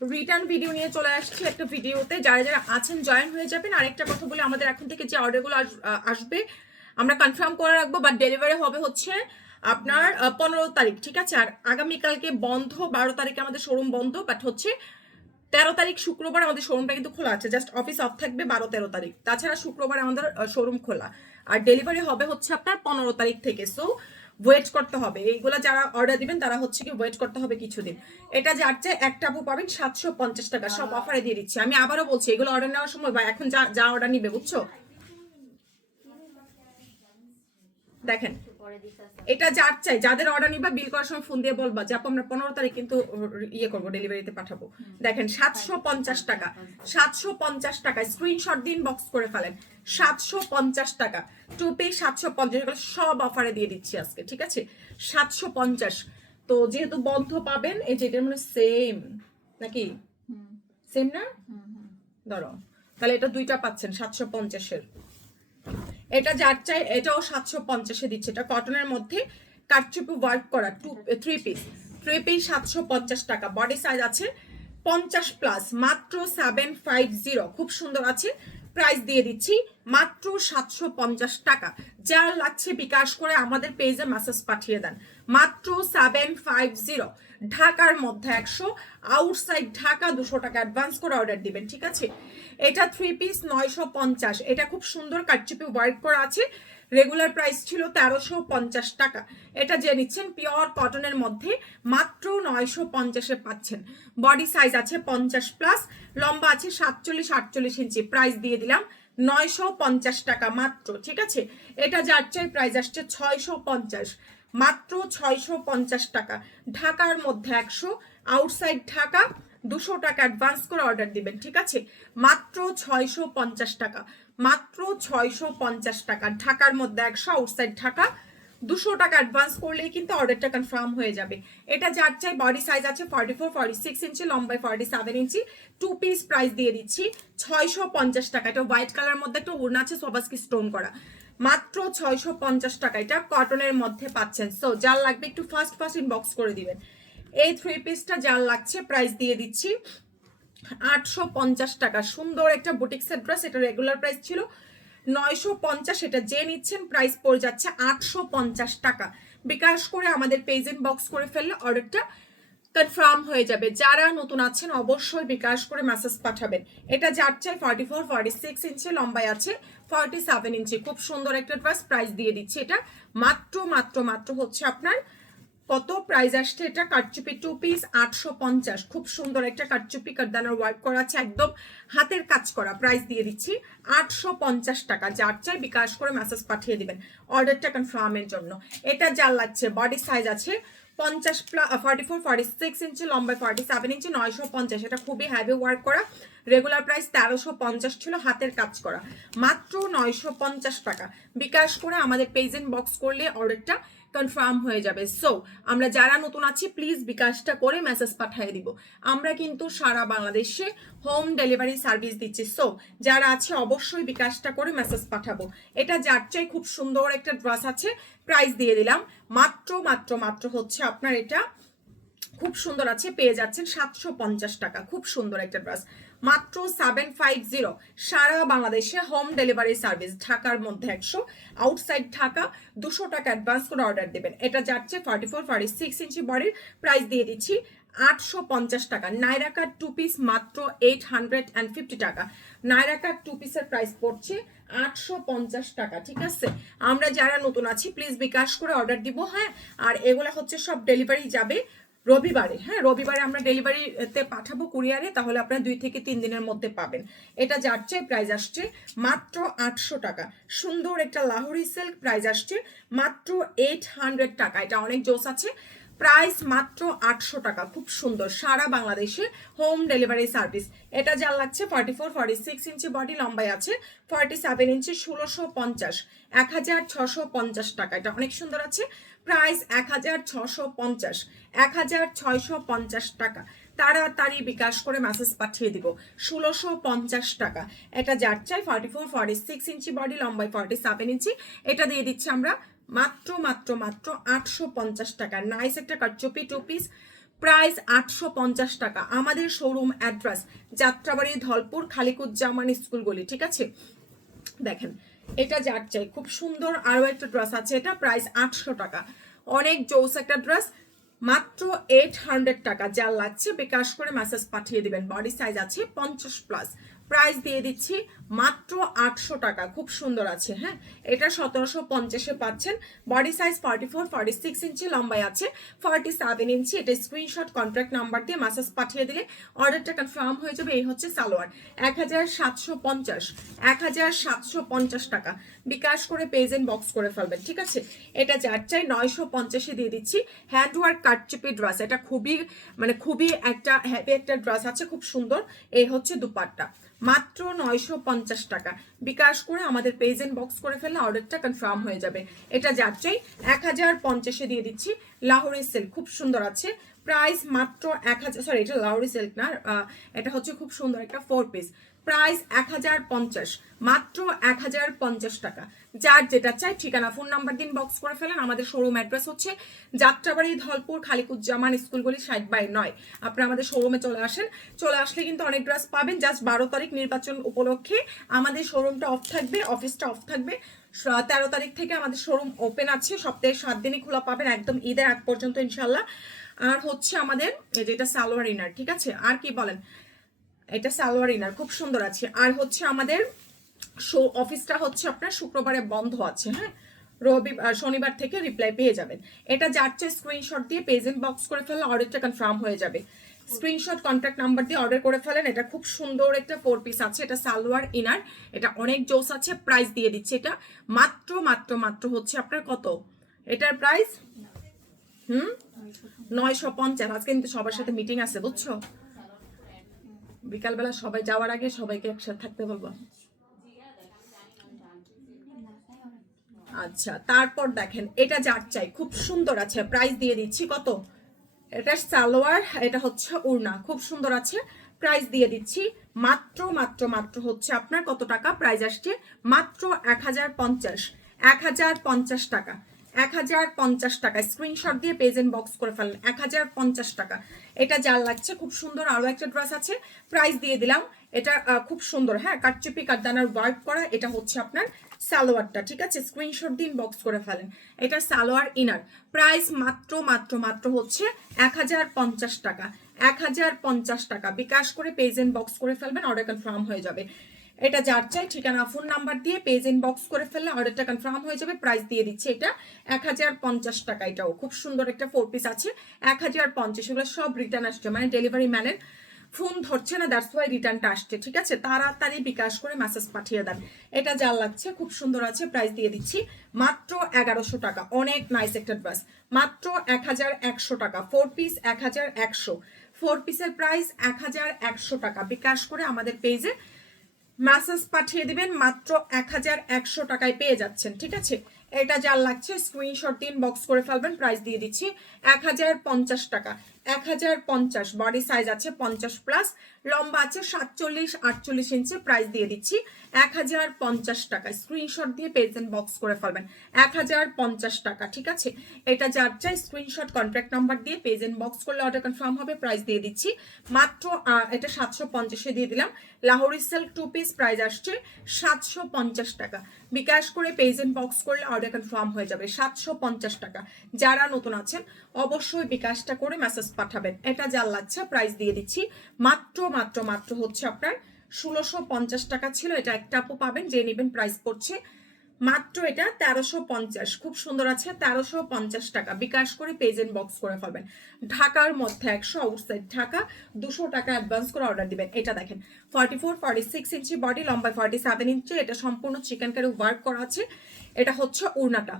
Return video নিয়ে চলে আসছি একটা ভিডিওতে যারা যারা আছেন জয়েন হয়ে যাবেন। আরেকটা কথা বলে, আমাদের এখন থেকে যে অর্ডারগুলো আসবে, আমরা কনফার্ম করে রাখব বাট ডেলিভারি হবে হচ্ছে আপনার পনেরো তারিখ, ঠিক আছে? আর আগামীকালকে বন্ধ, বারো তারিখে আমাদের শোরুম বন্ধ বাট হচ্ছে তেরো তারিখ শুক্রবার আমাদের শোরুমটা কিন্তু খোলা আছে। জাস্ট অফিস অফ থাকবে বারো তেরো তারিখ। তাছাড়া শুক্রবার আমাদের শোরুম খোলা। আর ডেলিভারি হবে হচ্ছে আপনার পনেরো তারিখ থেকে। সো ওয়েট করতে হবে। এইগুলো যারা অর্ডার দিবেন তারা হচ্ছে কি ওয়েট করতে হবে কিছুদিন। এটা যাচ্ছে একটা আপু পাবেন সাতশো পঞ্চাশ টাকা সব অফারে দিয়ে দিচ্ছি। আমি আবারও বলছি এগুলো অর্ডার নেওয়ার সময় বা এখন যা যা অর্ডার নিবে বুঝছ? দেখেন এটা যার চাই যাদের অর্ডার নিবা বিল করার সময় ফোন দিয়ে বলবা যে আপু আমরা পনেরো তারিখ কিন্তু ইয়ে করব ডেলিভারিতে পাঠাবো। দেখেন সাতশো পঞ্চাশ টাকা সাতশো পঞ্চাশ টাকা স্ক্রিনশট দিন বক্স করে ফেলেন। সাতশো পঞ্চাশ টাকা টু পে সাতশো পঞ্চাশ এগুলো সব অফারে দিয়ে দিচ্ছি আজকে ঠিক আছে? সাতশো পঞ্চাশ। তো যেহেতু বন্ধ পাবেন এই যে এটার মানে সেম নাকি? সেম না? ধরো তাহলে এটা দুইটা পাচ্ছেন সাতশো পঞ্চাশের। এটা যার চাই, এটাও সাতশো পঞ্চাশে দিচ্ছে। এটা কটনের মধ্যে কাটচুপি ওয়ার্ক করা two three piece three piece সাতশো পঞ্চাশ টাকা। বডি সাইজ আছে পঞ্চাশ প্লাস মাত্র সেভেন ফাইভ জিরো খুব সুন্দর আছে। প্রাইস দিয়ে দিচ্ছি মাত্র সাতশো পঞ্চাশ টাকা। যার লাগছে বিকাশ করে আমাদের পেজে মেসেজ পাঠিয়ে দেন। মাত্র সেভেন ফাইভ জিরো ঢাকার মধ্যে একশো আউটসাইড ঢাকা দুশো টাকা অ্যাডভান্স করে অর্ডার দিবেন, ঠিক আছে? এটা থ্রি পিস নয়শো পঞ্চাশ। এটা খুব সুন্দর কাটচুপি ওয়ার্ক করা আছে। রেগুলার প্রাইস ছিল তেরোশো পঞ্চাশ টাকা। এটা যে নিচ্ছেন পিওর কটনের মধ্যে মাত্র নয়শো পঞ্চাশে পাচ্ছেন। বডি সাইজ আছে পঞ্চাশ প্লাস লম্বা আছে সাতচল্লিশ, আটচল্লিশ ইঞ্চি। প্রাইস দিয়ে দিলাম নয়শো পঞ্চাশ টাকা মাত্র, ঠিক আছে? এটা যার চাই প্রাইস আসছে ছয়শো পঞ্চাশ, মাত্র ছয়শো পঞ্চাশ টাকা। ঢাকার মধ্যে একশো আউটসাইড ঢাকা দুশো টাকা অ্যাডভান্স করে অর্ডার দিবেন, ঠিক আছে? মাত্র ছয়শো পঞ্চাশ টাকা। মাত্র ছয়শো পঞ্চাশ টাকা। ঢাকার মধ্যে একশো আউটসাইড ঢাকা। দুশো টাকা অ্যাডভান্স করলেই কিন্তু অর্ডারটা কনফার্ম হয়ে যাবে। এটা যার চাই বডি সাইজ আছে forty four forty six inch লম্বায় forty seven inch. Two piece price দিয়ে দিচ্ছি ছয়শো পঞ্চাশ টাকা। এটা হোয়াইট কালার মধ্যে একটা উড়না আছে সবাসকি স্টোন করা। মাত্র ছয়শো পঞ্চাশ টাকা। এটা কটনের মধ্যে পাচ্ছেন। সো যার লাগবে একটু ফার্স্ট ফার্স্ট ইনবক্স করে দিবেন। এই থ্রি পিসটা যার লাগছে প্রাইস দিয়ে দিচ্ছি আটশো পঞ্চাশ টাকা। সুন্দর একটা বুটিক্সের ড্রেস এটা রেগুলার প্রাইস ছিল। নয়শো পঞ্চাশ এটা যে নিচ্ছেন প্রাইস পড়ে যাচ্ছে আটশো পঞ্চাশ টাকা। বিকাশ করে আমাদের পেজ বক্স করে ফেললে অর্ডারটা কনফার্ম হয়ে যাবে। যারা নতুন আছেন, অবশ্যই বিকাশ করে মেসেজ পাঠাবেন। এটা যার চাই forty four forty six inch লম্বায় আছে ফর্টি সেভেন ইঞ্চি। খুব সুন্দর একটা ড্রেস প্রাইস দিয়ে দিচ্ছি এটা। মাত্র মাত্র মাত্র হচ্ছে আপনার কত প্রাইস আসছে? এটা কাটচুপি টু পিস আটশো পঞ্চাশ। খুব সুন্দর একটা কাটচুপি কাটদানার ওয়ার্ক করা আছে, একদম হাতের কাজ করা প্রাইস দিয়ে দিচ্ছি। আটশো পঞ্চাশ টাকা, যার চাই বিকাশ করে মেসেজ পাঠিয়ে দিবেন। অর্ডারটা কনফার্মের জন্য। এটা যার লাগছে বডি সাইজ আছে পঞ্চাশ forty four forty six inch লম্বায় ফর্টি সেভেন ইঞ্চি নয়শো পঞ্চাশ। এটা খুবই হ্যাভি ওয়ার্ক করা। রেগুলার প্রাইস তেরোশো পঞ্চাশ ছিল, হাতের কাজ করা। মাত্র নয়শো পঞ্চাশ টাকা। বিকাশ করে আমাদের পেজেন্ট বক্স করলে অর্ডারটা কনফার্ম হয়ে যাবে। সো আমরা যারা নতুন আছি প্লিজ বিকাশটা করে মেসেজ পাঠিয়ে দিব। আমরা কিন্তু সারা বাংলাদেশে হোম ডেলিভারি সার্ভিস দিচ্ছি। সো যারা আছে, অবশ্যই বিকাশটা করে মেসেজ পাঠাবো। এটা যার চাই খুব সুন্দর একটা ড্রেস আছে প্রাইস দিয়ে দিলাম। মাত্র মাত্র মাত্র হচ্ছে আপনার এটা খুব সুন্দর আছে, পেয়ে যাচ্ছেন সাতশো পঞ্চাশ টাকা। খুব সুন্দর একটা ড্রেস মাত্র সেভেন ফাইভ জিরো সারা বাংলাদেশে হোম ডেলিভারি সার্ভিস ঢাকার মধ্যে একশো। আউটসাইড ঢাকা দুশো টাকা অ্যাডভান্স করে অর্ডার দেবেন। এটা যাচ্ছে forty four forty six inch বডির। প্রাইস দিয়ে দিচ্ছি আটশো পঞ্চাশ টাকা। নাইরাকার টু পিস মাত্র এইট হান্ড্রেড অ্যান্ড ফিফটি টাকা নাইরাকার টু পিসের প্রাইস পড়ছে আটশো পঞ্চাশ টাকা, ঠিক আছে? আমরা যারা নতুন আছি প্লিজ বিকাশ করে অর্ডার দিব হ্যাঁ? আর এগুলো হচ্ছে সব ডেলিভারি যাবে রবিবারে হ্যাঁ রবিবারে আমরা ডেলিভারিতে পাঠাবো কুরিয়ারে তাহলে আপনারা দুই থেকে তিন দিনের মধ্যে পাবেন। এটা যার চেয়ে প্রাইস আসছে মাত্র আটশো টাকা। সুন্দর একটা লাহোরি সিল্ক প্রাইস আসছে মাত্র এইট হান্ড্রেড টাকা। এটা অনেক জোস আছে প্রাইস মাত্র আটশো টাকা। খুব সুন্দর, সারা বাংলাদেশে হোম ডেলিভারি সার্ভিস এটা যার লাগছে forty four forty six inch body লম্বাই আছে ফর্টি সেভেন ইঞ্চি ষোলোশো পঞ্চাশ, এক হাজার ছশো পঞ্চাশ টাকা। এটা অনেক সুন্দর আছে প্রাইস এক হাজার ছশো পঞ্চাশ, এক হাজার ছয়শো পঞ্চাশ টাকা। তাড়াতাড়ি বিকাশ করে মেসেজ পাঠিয়ে দিব। ষোলোশো পঞ্চাশ টাকা। এটা যার চাই forty four forty six inch body লম্বাই forty seven inch. এটা দিয়ে দিচ্ছি আমরা মাত্র মাত্র মাত্র আটশো পঞ্চাশ টাকা। নাইস একটা কাটচুপি টু পিস প্রাইস আটশো পঞ্চাশ টাকা। আমাদের শোরুম অ্যাড্রেস যাত্রাবাড়ি ধলপুর, খালিকুজ্জামান স্কুলগুলি ঠিক আছে? দেখেন এটা যার চাই। খুব সুন্দর আরও একটা ড্রেস আছে। এটা প্রাইস আটশো টাকা। অনেক জোস একটা ড্রেস মাত্র এইট হান্ড্রেড টাকা। যা লাগছে, বিকাশ করে মেসেজ পাঠিয়ে দেবেন। বডি সাইজ আছে পঞ্চাশ প্লাস প্রাইস দিয়ে দিচ্ছি মাত্র আটশো টাকা। খুব সুন্দর আছে হ্যাঁ? এটা সতেরোশো পঞ্চাশে পাচ্ছেন। Body size forty four forty six inch লম্বাই আছে। ফর্টি সেভেন ইঞ্চি এটা স্ক্রিনশট কন্ট্রাক্ট নাম্বার দিয়ে মেসেজ পাঠিয়ে দিলে অর্ডারটা কনফার্ম হয়ে যাবে। এই হচ্ছে সালোয়ার। এক হাজার সাতশো পঞ্চাশ। এক হাজার সাতশো পঞ্চাশ টাকা। বিকাশ করে পেজ এন্ড বক্স করে ফেলবেন, ঠিক আছে? এটা যার চাই, নয়শো পঞ্চাশে দিয়ে দিচ্ছি। হ্যান্ড ওয়ার্ক কাটচিপি ড্রেস এটা খুবই মানে খুবই একটা হ্যাপি একটা ড্রেস আছে, খুব সুন্দর। এই হচ্ছে দুপাট্টা। মাত্র নয়শো পঞ্চাশ টাকা। বিকাশ করে আমাদের পেজ এন্ড বক্স করে ফেললে অর্ডারটা কনফার্ম হয়ে যাবে। এটা যার চাই এক হাজার পঞ্চাশে দিয়ে দিচ্ছি। লাহোরি সিল্ক খুব সুন্দর আছে। প্রাইস মাত্র এক হাজার সরি এটা লাহোরের সেল না এটা হচ্ছে খুব সুন্দর একটা ফোর পিস প্রাইস এক হাজার পঞ্চাশ, মাত্র এক হাজার পঞ্চাশ টাকা। যার যেটা চাই ঠিকানা, ফোন নাম্বার দিন বক্স করে ফেলেন। আমাদের শোরুম অ্যাড্রেস হচ্ছে যাত্রাবাড়ি ধলপুর খালিকুজ্জামান স্কুলগুলি ষাট বাই নয়। আপনারা আমাদের শোরুমে চলে আসেন। চলে আসলে কিন্তু অনেক ড্রেস পাবেন। জাস্ট বারো তারিখ নির্বাচন উপলক্ষে আমাদের শোরুমটা অফ থাকবে অফিসটা অফ থাকবে। তেরো তারিখ থেকে আমাদের শোরুম ওপেন আছে। সপ্তাহে সাত দিনই খোলা পাবেন। একদম ঈদের আগ পর্যন্ত ইনশাল্লাহ আর হচ্ছে আমাদের, এই যে এটা সালোয়ার ইনার ঠিক আছে? আর কি বলেন? এটা সালোয়ার ইনার খুব সুন্দর আছে। আর হচ্ছে আমাদের শো অফিসটা হচ্ছে আপনার শুক্রবারে বন্ধ আছে হ্যাঁ? রবি আহ, শনিবার থেকে রিপ্লাই পেয়ে যাবেন। এটা যাচ্ছে স্ক্রিনশট দিয়ে পেজেন্ট বক্স করে ফেললে অর্ডারটা কনফার্ম হয়ে যাবে। স্ক্রিনশট কন্ট্যাক্ট নাম্বার দিয়ে অর্ডার করে ফেলেন। এটা খুব সুন্দর একটা ফোর পিস আছে। এটা সালোয়ার ইনার। এটা অনেক জোস আছে। প্রাইস দিয়ে দিচ্ছে এটা। মাত্র মাত্র মাত্র হচ্ছে আপনার কত? এটার প্রাইস হুম? নয়শো পঞ্চাশ। আজকে কিন্তু সবার সাথে মিটিং আছে বুঝছ? বিকালবেলা সবাই যাওয়ার আগে সবাইকে একসাথে থাকতে বলব। আচ্ছা তারপর দেখেন, এটা যার চাই খুব সুন্দর আছে প্রাইস দিয়ে দিচ্ছি, কত? এটা সালোয়ার, এটা হচ্ছে উড়না, খুব সুন্দর আছে প্রাইস দিয়ে দিচ্ছি, মাত্র মাত্র মাত্র হচ্ছে আপনার কত টাকা? প্রাইস আসছে মাত্র এক হাজার পঞ্চাশ, এক হাজার পঞ্চাশ টাকা। এক হাজার পঞ্চাশ টাকা। স্ক্রিনশট দিয়ে পেজ বক্স করে ফেলেন এক হাজার পঞ্চাশ টাকা। এটা যার লাগছে, খুব সুন্দর আরও একটা ড্রেস আছে। প্রাইস দিয়ে দিলাম। এটা খুব সুন্দর হ্যাঁ কাটচুপি, কাটদানার ওয়ার্ক করা, এটা হচ্ছে আপনার সালোয়ারটা, ঠিক আছে? স্ক্রিনশট দিন বক্স করে ফেলেন। এটা সালোয়ার ইনার প্রাইস মাত্র মাত্র মাত্র হচ্ছে এক হাজার পঞ্চাশ টাকা। এক হাজার পঞ্চাশ টাকা। বিকাশ করে পেজ বক্স করে ফেলবেন অর্ডার কনফার্ম হয়ে যাবে। এটা যার চাই, ঠিকানা ফোন নাম্বার দিয়ে পেজ এন্ড বক্স করে ফেললে অর্ডারটা কনফার্ম হয়ে যাবে প্রাইস দিয়ে দিচ্ছে এটা। এক হাজার পঞ্চাশ টাকা এটাও। খুব সুন্দর একটা ফোর পিস আছে। এক হাজার পঞ্চাশ, এগুলো সব রিটার্ন আসছে মানে ডেলিভারি ম্যানের ফোন ধরছে না দ্যাটস ওয়াই রিটার্নটা আসছে, ঠিক আছে? তাড়াতাড়ি বিকাশ করে মেসেজ পাঠিয়ে দেন। এটা যার লাগছে, খুব সুন্দর আছে প্রাইস দিয়ে দিচ্ছি। মাত্র এগারোশো টাকা, অনেক নাইস একটা ড্রেস মাত্র এক হাজার একশো টাকা ফোর পিস এক হাজার একশো। ফোর পিসের প্রাইস এক হাজার একশো টাকা। বিকাশ করে আমাদের পেজে মেসেজ পাঠিয়ে দিবেন মাত্র এক হাজার একশো টাকায় পেয়ে যাচ্ছেন ঠিক আছে? এটা যার লাগছে স্ক্রিনশট দিন বক্স করে ফেলবেন প্রাইস দিয়ে দিচ্ছি এক হাজার পঞ্চাশ টাকা। এক হাজার পঞ্চাশ বডি সাইজ আছে পঞ্চাশ প্লাস লম্বা আছে সাতচল্লিশ আটচল্লিশ ইঞ্চি প্রাইস দিয়ে দিচ্ছি এক হাজার পঞ্চাশ টাকা। স্ক্রিনশট দিয়ে পেজেন্ট বক্স করে ফেলবেন, এক হাজার পঞ্চাশ টাকা, ঠিক আছে? এটা যার চাই স্ক্রিনশট কন্ট্যাক্ট নাম্বার দিয়ে পেজেন্ট বক্স করলে অর্ডার কনফার্ম হবে প্রাইস দিয়ে দিচ্ছি। মাত্র এটা সাতশো পঞ্চাশে দিয়ে দিলাম। Lahori silk two piece price আসছে সাতশো পঞ্চাশ টাকা। বিকাশ করে পেজেন্ট বক্স করলে অর্ডার কনফার্ম হয়ে যাবে সাতশো পঞ্চাশ টাকা। যারা নতুন আছেন, অবশ্যই বিকাশটা করে মেসেজ পাঠাবেন। এটা যার লাগছে প্রাইস দিয়ে দিচ্ছি। মাত্র মাত্র মাত্র হচ্ছে আপনার ষোলোশো পঞ্চাশ টাকা ছিল। এটা একটা আপু পাবেন, যে নেবেন প্রাইস পড়ছে মাত্র এটা তেরোশো পঞ্চাশ, খুব সুন্দর আছে, তেরোশো পঞ্চাশ টাকা। বিকাশ করে পেজেন্ট বক্স করে ফেলবেন। ঢাকার মধ্যে একশো আউটসাইড ঢাকা, দুশো টাকা অ্যাডভান্স করে অর্ডার দিবেন। এটা দেখেন forty four forty six inch body লম্বা ফর্টি সেভেন ইঞ্চি, এটা সম্পূর্ণ চিকেন কারি ওয়ার্ক করা আছে। এটা হচ্ছে উড়নাটা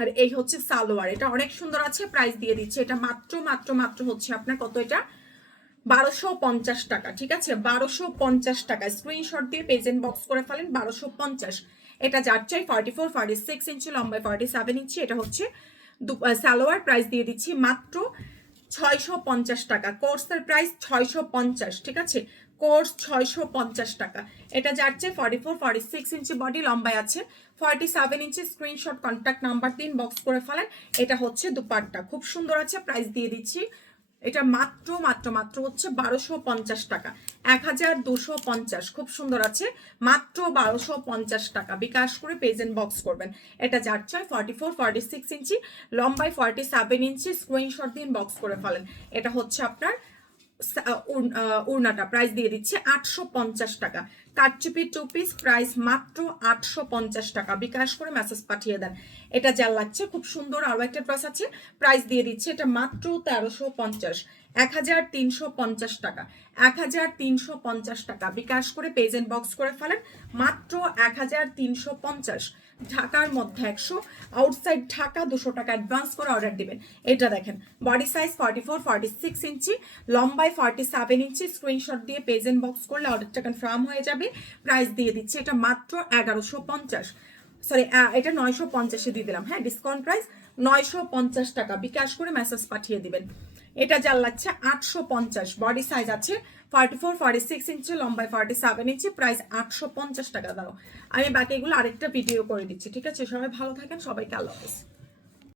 আর এই হচ্ছে সালোয়ার। এটা অনেক সুন্দর আছে প্রাইস দিয়ে দিচ্ছে। এটা মাত্র মাত্র মাত্র হচ্ছে আপনার কত এটা? বারোশো পঞ্চাশ টাকা, ঠিক আছে? বারোশো পঞ্চাশ টাকা। স্ক্রিনশট দিয়ে পেজেন্ট বক্স করে ফেলেন, বারোশো পঞ্চাশ। এটা যার চাই forty four forty six inch, লম্বায় ফর্টি সেভেন ইঞ্চি, এটা হচ্ছে সালোয়ার প্রাইস দিয়ে দিচ্ছি মাত্র ছয়শো পঞ্চাশ টাকা। কোর্সের প্রাইস ছয়শো পঞ্চাশ, ঠিক আছে? কোর্স ছয়শো পঞ্চাশ টাকা। এটা যার যাচ্ছে forty four forty six inch body লম্বায় আছে forty seven inch screenshot contact number দিন বক্স করে ফেলেন। এটা হচ্ছে দুপাট্টা। খুব সুন্দর আছে প্রাইস দিয়ে দিচ্ছি এটা মাত্র মাত্র মাত্র হচ্ছে বারোশো পঞ্চাশ টাকা। এক হাজার দুশো পঞ্চাশ, খুব সুন্দর আছে। মাত্র বারোশো পঞ্চাশ টাকা। বিকাশ করে পেজেন্ট বক্স করবেন। এটা যার চাই forty four forty six inch, লম্বায় ফর্টি সেভেন ইঞ্চি স্ক্রিনশট দিন বক্স করে ফেলেন। এটা হচ্ছে আপনার উড়নাটা। প্রাইস দিয়ে দিচ্ছে আটশো পঞ্চাশ টাকা। কাটচুপি টু পিস প্রাইস মাত্র আটশো পঞ্চাশ টাকা। বিকাশ করে মেসেজ পাঠিয়ে দেন। এটা যা লাগছে, খুব সুন্দর আরও একটা ড্রেস আছে। প্রাইস দিয়ে দিচ্ছে, এটা মাত্র তেরোশো পঞ্চাশ। এক হাজার তিনশো পঞ্চাশ টাকা। এক হাজার তিনশো পঞ্চাশ টাকা। বিকাশ করে পেজেন্ট বক্স করে ফেলেন, মাত্র এক হাজার তিনশো পঞ্চাশ। ঢাকার মধ্যে একশো আউটসাইড ঢাকা দুশো টাকা অ্যাডভান্স করে অর্ডার দিবেন। এটা দেখেন body size forty four forty six inch, লম্বায় ফর্টি সেভেন ইঞ্চি স্ক্রিনশট দিয়ে পেজেন্ট বক্স করলে অর্ডারটা কনফার্ম হয়ে যাবে। প্রাইস দিয়ে দিচ্ছে এটা মাত্র এগারোশো পঞ্চাশ। সরি এটা নয়শো পঞ্চাশে দিয়ে দিলাম। হ্যাঁ ডিসকাউন্ট প্রাইস নয়শো পঞ্চাশ টাকা। বিকাশ করে মেসেজ পাঠিয়ে দিবেন। এটা যার লাগছে আটশো পঞ্চাশ। বডি সাইজ আছে forty four forty six inch, লম্বায় ফর্টি সেভেন ইঞ্চি প্রাইস আটশো পঞ্চাশ টাকা। দাও আমি বাকিগুলো আরেকটা ভিডিও করে দিচ্ছি ঠিক আছে? সবাই ভালো থাকেন সবাইকে আল্লাহ